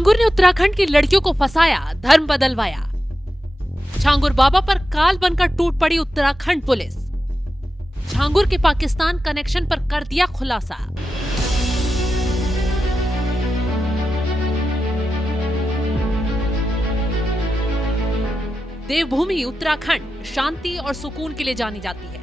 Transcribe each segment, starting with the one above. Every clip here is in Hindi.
छांगुर ने उत्तराखंड की लड़कियों को फंसाया, धर्म बदलवाया। छांगुर बाबा पर काल बनकर टूट पड़ी उत्तराखंड पुलिस। छांगुर के पाकिस्तान कनेक्शन पर कर दिया खुलासा। देवभूमि उत्तराखंड शांति और सुकून के लिए जानी जाती है,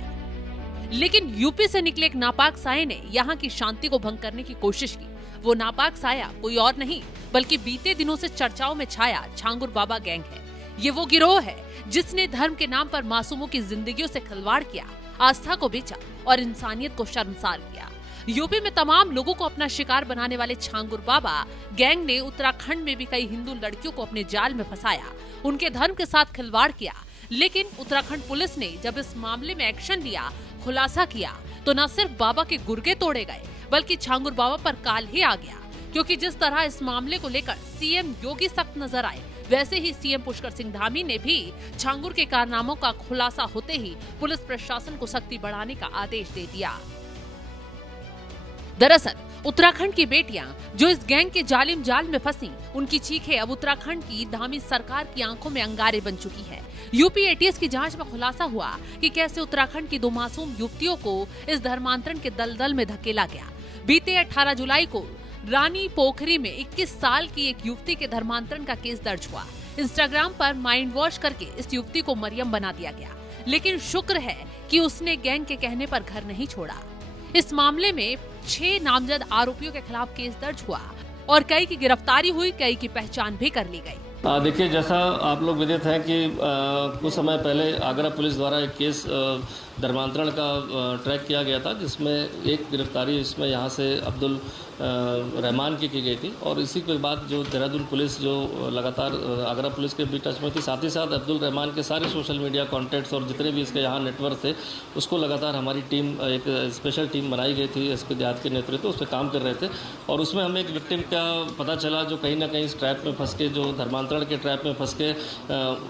लेकिन यूपी से निकले एक नापाक साये ने यहाँ की शांति को भंग करने की कोशिश की। वो नापाक साया कोई और नहीं बल्कि बीते दिनों से चर्चाओं में छाया छांगुर बाबा गैंग है। ये वो गिरोह है जिसने धर्म के नाम पर मासूमों की जिंदगियों से खिलवाड़ किया, आस्था को बेचा और इंसानियत को शर्मसार किया। यूपी में तमाम लोगों को अपना शिकार बनाने वाले छांगुर बाबा गैंग ने उत्तराखंड में भी कई हिंदू लड़कियों को अपने जाल में फंसाया, उनके धर्म के साथ खिलवाड़ किया। लेकिन उत्तराखंड पुलिस ने जब इस मामले में एक्शन लिया, खुलासा किया, तो न सिर्फ बाबा के गुर्गे तोड़े गए बल्कि छांगुर बाबा पर काल ही आ गया। क्योंकि जिस तरह इस मामले को लेकर सीएम योगी सख्त नजर आए, वैसे ही सीएम पुष्कर सिंह धामी ने भी छांगुर के कारनामों का खुलासा होते ही पुलिस प्रशासन को सख्ती बढ़ाने का आदेश दे दिया। दरअसल उत्तराखंड की बेटियां जो इस गैंग के जालिम जाल में फंसी, उनकी चीखें अब उत्तराखंड की धामी सरकार की आंखों में अंगारे बन चुकी है। यूपी एटीएस की जांच में खुलासा हुआ कि कैसे उत्तराखंड की दो मासूम युवतियों को इस धर्मांतरण के दलदल में धकेला गया। बीते 18 जुलाई को रानी पोखरी में 21 साल की एक युवती के धर्मांतरण का केस दर्ज हुआ। इंस्टाग्राम पर माइंड वॉश करके इस युवती को मरियम बना दिया गया, लेकिन शुक्र है कि उसने गैंग के कहने पर घर नहीं छोड़ा। इस मामले में 6 नामजद आरोपियों के खिलाफ केस दर्ज हुआ और कई की गिरफ्तारी हुई, कई की पहचान भी कर ली गई। देखिए, जैसा आप लोग विदित हैं कि कुछ समय पहले आगरा पुलिस द्वारा एक केस धर्मांतरण का ट्रैक किया गया था, जिसमें एक गिरफ्तारी इसमें यहाँ से अब्दुल रहमान की गई थी। और इसी के बाद जो देहरादून पुलिस जो लगातार आगरा पुलिस के भी टच में थी, साथ ही साथ अब्दुल रहमान के सारे सोशल मीडिया कॉन्टैक्ट्स और जितने भी इसके यहाँ नेटवर्क थे, उसको लगातार हमारी टीम, एक स्पेशल टीम बनाई गई थी एसपी देहात के नेतृत्व, उस पर काम कर रहे थे। और उसमें हमें एक विक्टिम का पता चला जो कहीं ना कहीं इस ट्रैप में फंस के, जो धर्मांतरण के ट्रैप में फंस के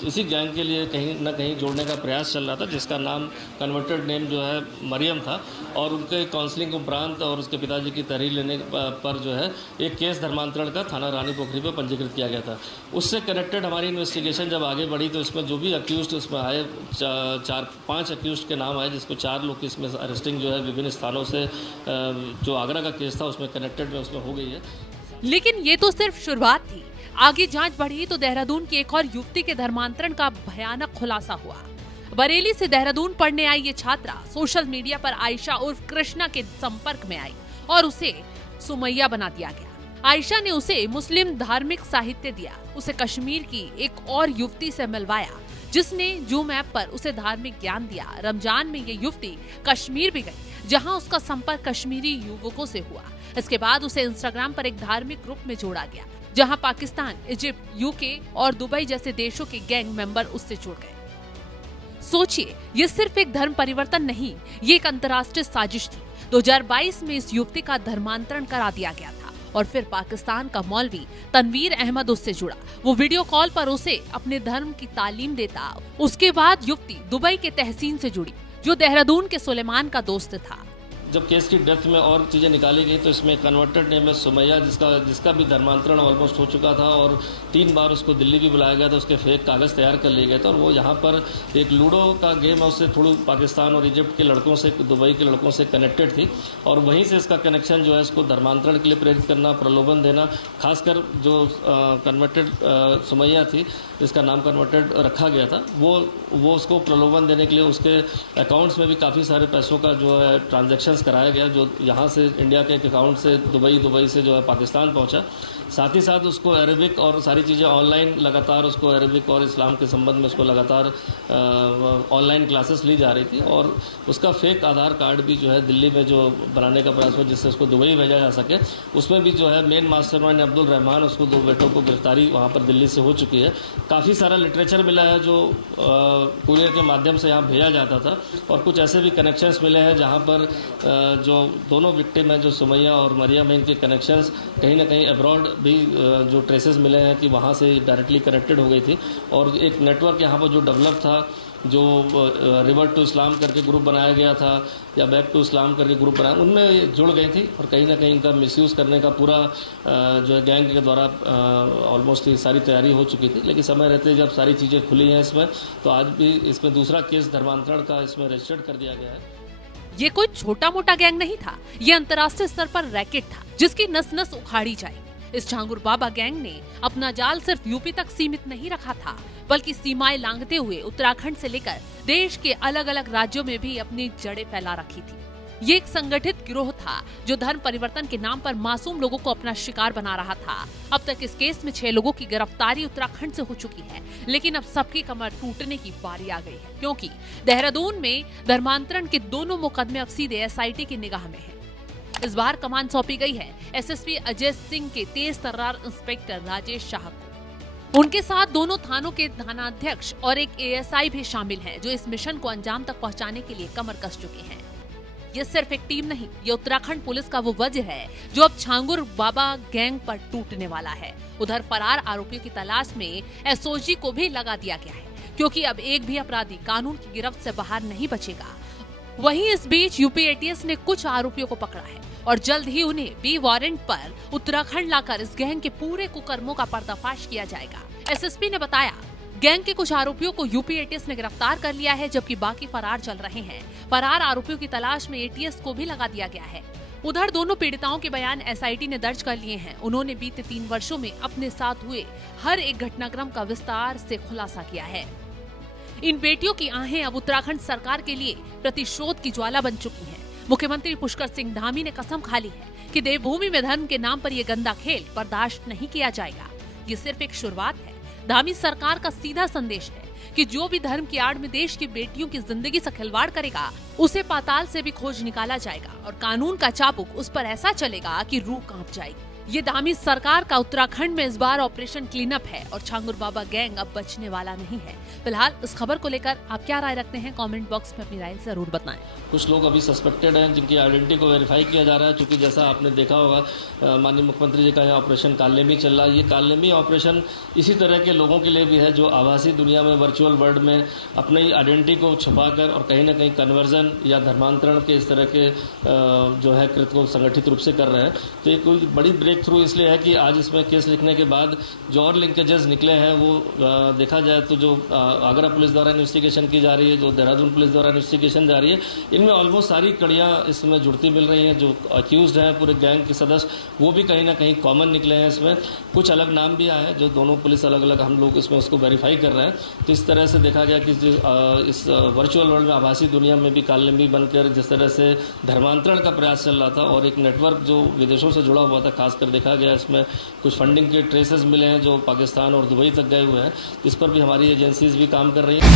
इसी गैंग के लिए कहीं ना कहीं जोड़ने का प्रयास चल रहा था, जिसका नाम कन्वर्टेड नेम जो है मरियम था। और उनके काउंसलिंग उपरांत और उसके पिताजी की तहरीर लेने पर जो है एक केस धर्मांतरण का थाना रानी पोखरी पर पंजीकृत किया गया था। उससे कनेक्टेड हमारी इन्वेस्टिगेशन जब आगे बढ़ी तो इसमें जो भी अक्यूज्ड उसमें आए, 4-5 अक्यूज्ड के नाम आए, जिसको 4 लोग की इसमें अरेस्टिंग जो है विभिन्न स्थानों से जो आगरा का केस था उसमें कनेक्टेड में उसमें हो गई है। लेकिन ये तो सिर्फ शुरुआत थी। आगे जांच बढ़ी तो देहरादून की एक और युवती के धर्मांतरण का भयानक खुलासा हुआ। बरेली से देहरादून पढ़ने आई ये छात्रा सोशल मीडिया पर आयशा उर्फ कृष्णा के संपर्क में आई और उसे सुमैया बना दिया गया। आयशा ने उसे मुस्लिम धार्मिक साहित्य दिया, उसे कश्मीर की एक और युवती से मिलवाया जिसने जूम ऐप पर उसे धार्मिक ज्ञान दिया। रमजान में ये युवती कश्मीर भी गई, जहां उसका संपर्क कश्मीरी युवकों से हुआ। इसके बाद उसे इंस्टाग्राम पर एक धार्मिक ग्रुप में जोड़ा गया, जहां पाकिस्तान, इजिप्ट, यूके और दुबई जैसे देशों के गैंग मेंबर उससे जुड़ गए। सोचिए, ये सिर्फ एक धर्म परिवर्तन नहीं, ये एक अंतर्राष्ट्रीय साजिश थी। 2022 में इस युवती का धर्मांतरण करा दिया गया था और फिर पाकिस्तान का मौलवी तनवीर अहमद उससे जुड़ा। वो वीडियो कॉल पर उसे अपने धर्म की तालीम देता। उसके बाद युवती दुबई के तहसीन से जुड़ी, जो देहरादून के सुलेमान का दोस्त था। जब केस की डेप्थ में और चीज़ें निकाली गई तो इसमें कन्वर्टेड नेम है सुमैया, जिसका भी धर्मांतरण ऑलमोस्ट हो चुका था और 3 बार उसको दिल्ली भी बुलाया गया था, उसके फेक कागज़ तैयार कर लिए गए थे। और वो यहाँ पर एक लूडो का गेम है, उससे थोड़ी पाकिस्तान और इजिप्ट के लड़कों से, दुबई के लड़कों से कनेक्टेड थी और वहीं से इसका कनेक्शन जो है इसको धर्मांतरण के लिए प्रेरित करना, प्रलोभन देना। खासकर जो कन्वर्टेड सुमैया थी, जिसका नाम कन्वर्टेड रखा गया था, वो उसको प्रलोभन देने के लिए उसके अकाउंट्स में भी काफ़ी सारे पैसों का जो है ट्रांजेक्शन कराया गया, जो यहाँ से इंडिया के एक अकाउंट से दुबई से जो है पाकिस्तान पहुँचा। साथ ही साथ उसको अरबिक और सारी चीज़ें ऑनलाइन लगातार उसको अरबिक और इस्लाम के संबंध में उसको लगातार ऑनलाइन क्लासेस ली जा रही थी। और उसका फेक आधार कार्ड भी जो है दिल्ली में जो बनाने का प्रयास हुआ जिससे उसको दुबई भेजा जा सके, उसमें भी जो है मेन मास्टरमाइंड अब्दुल रहमान, उसको 2 बेटों को गिरफ्तारी वहाँ पर दिल्ली से हो चुकी है। काफ़ी सारा लिटरेचर मिला है जो कुरियर के माध्यम से यहाँ भेजा जाता था और कुछ ऐसे भी कनेक्शंस मिले हैं जहाँ पर जो दोनों विक्टिम हैं, जो सुमैया और मरियम, इनके कनेक्शंस कहीं ना कहीं अब्रॉड भी जो ट्रेसेस मिले हैं कि वहाँ से डायरेक्टली कनेक्टेड हो गई थी। और एक नेटवर्क यहाँ पर जो डेवलप था जो रिवर्ट टू इस्लाम करके ग्रुप बनाया गया था या बैक टू इस्लाम करके ग्रुप बनाया, उनमें जुड़ गई थी और कहीं ना कहीं इनका मिसयूज़ करने का पूरा जो है गैंग के द्वारा ऑलमोस्ट सारी तैयारी हो चुकी थी। लेकिन समय रहते जब सारी चीज़ें खुली हैं इसमें, तो आज भी इसमें दूसरा केस धर्मांतरण का इसमें रजिस्टर्ड कर दिया गया है। ये कोई छोटा मोटा गैंग नहीं था, ये अंतर्राष्ट्रीय स्तर पर रैकेट था जिसकी नस नस उखाड़ी जाए। इस झांगुर बाबा गैंग ने अपना जाल सिर्फ यूपी तक सीमित नहीं रखा था, बल्कि सीमाएं लांघते हुए उत्तराखंड से लेकर देश के अलग अलग राज्यों में भी अपनी जड़ें फैला रखी थी। ये एक संगठित गिरोह था जो धर्म परिवर्तन के नाम पर मासूम लोगों को अपना शिकार बना रहा था। अब तक इस केस में 6 लोगों की गिरफ्तारी उत्तराखंड से हो चुकी है, लेकिन अब सबकी कमर टूटने की बारी आ गई है, क्योंकि देहरादून में धर्मांतरण के दोनों मुकदमे अब सीधे एसआईटी की निगाह में है। इस बार कमान सौंपी गई है एसएसपी अजय सिंह के तेज तर्रार इंस्पेक्टर राजेश शाह को। उनके साथ दोनों थानों के थानाध्यक्ष और एक एएसआई भी शामिल हैं, जो इस मिशन को अंजाम तक पहुंचाने के लिए कमर कस चुके हैं। ये सिर्फ एक टीम नहीं, ये उत्तराखंड पुलिस का वो वज्र है जो अब झांगुर बाबा गैंग पर टूटने वाला है। उधर फरार आरोपियों की तलाश में एसओजी को भी लगा दिया गया है, क्योंकि अब एक भी अपराधी कानून की गिरफ्त से बाहर नहीं बचेगा। वहीं इस बीच यूपी एटीएस ने कुछ आरोपियों को पकड़ा है और जल्द ही उन्हें बी वारंट पर उत्तराखंड लाकर इस गैंग के पूरे कुकर्मों का पर्दाफाश किया जाएगा। एसएसपी ने बताया, गैंग के कुछ आरोपियों को यूपी एटीएस ने गिरफ्तार कर लिया है, जबकि बाकी फरार चल रहे हैं। फरार आरोपियों की तलाश में एटीएस को भी लगा दिया गया है। उधर दोनों पीड़िताओं के बयान एसआईटी ने दर्ज कर लिए हैं। उन्होंने बीते 3 वर्षों में अपने साथ हुए हर एक घटनाक्रम का विस्तार से खुलासा किया है। इन बेटियों की आहें अब उत्तराखंड सरकार के लिए प्रतिशोध की ज्वाला बन चुकी हैं। मुख्यमंत्री पुष्कर सिंह धामी ने कसम खा ली है कि देवभूमि में धर्म के नाम पर ये गंदा खेल बर्दाश्त नहीं किया जाएगा। ये सिर्फ एक शुरुआत है। धामी सरकार का सीधा संदेश है कि जो भी धर्म की आड़ में देश की बेटियों की जिंदगी से खिलवाड़ करेगा, उसे पाताल से भी खोज निकाला जाएगा और कानून का चाबुक उस पर ऐसा चलेगा कि रूह कांप जाएगी। ये धामी सरकार का उत्तराखंड में इस बार ऑपरेशन क्लीन अप है और झांगुर बाबा गैंग अब बचने वाला नहीं है। फिलहाल इस खबर को लेकर आप क्या राय रखते हैं, कमेंट बॉक्स में अपनी राय जरूर बताएं। कुछ लोग अभी सस्पेक्टेड हैं जिनकी आइडेंटिटी को वेरीफाई किया जा रहा है, क्योंकि जैसा आपने देखा होगा माननीय मुख्यमंत्री जी का यहाँ ऑपरेशन कालनेमी चल रहा है। ये कालनेमी ऑपरेशन इसी तरह के लोगों के लिए भी है जो आभासी दुनिया में, वर्चुअल वर्ल्ड में अपनी आइडेंटिटी को छुपाकर और कहीं ना कहीं कन्वर्जन या धर्मांतरण के इस तरह के जो है कृत्य को संगठित रूप से कर रहे हैं। तो ये कोई बड़ी ब्रेक थ्रू इसलिए है कि आज इसमें केस लिखने के बाद जो और लिंकेजेस निकले हैं वो देखा जाए तो जो आगरा पुलिस द्वारा इन्वेस्टिगेशन की जा रही है, जो देहरादून पुलिस द्वारा इन्वेस्टिगेशन जा रही है, इनमें ऑलमोस्ट सारी कड़ियाँ इसमें जुड़ती मिल रही हैं। जो अक्यूज्ड हैं पूरे गैंग के सदस्य, वो भी कहीं ना कहीं कॉमन निकले हैं। इसमें कुछ अलग नाम भी आए हैं जो दोनों पुलिस अलग अलग हम लोग इसमें उसको वेरीफाई कर रहे हैं। तो इस तरह से देखा गया कि इस वर्चुअल वर्ल्ड में, आभासी दुनिया में भी कालनेमी बनकर जिस तरह से धर्मांतरण का प्रयास चल रहा था और एक नेटवर्क जो विदेशों से जुड़ा हुआ था, खासकर देखा गया इसमें कुछ फंडिंग के ट्रेसेस मिले हैं जो पाकिस्तान और दुबई तक गए हुए हैं। इस पर भी हमारी एजेंसीज भी काम कर रही हैं।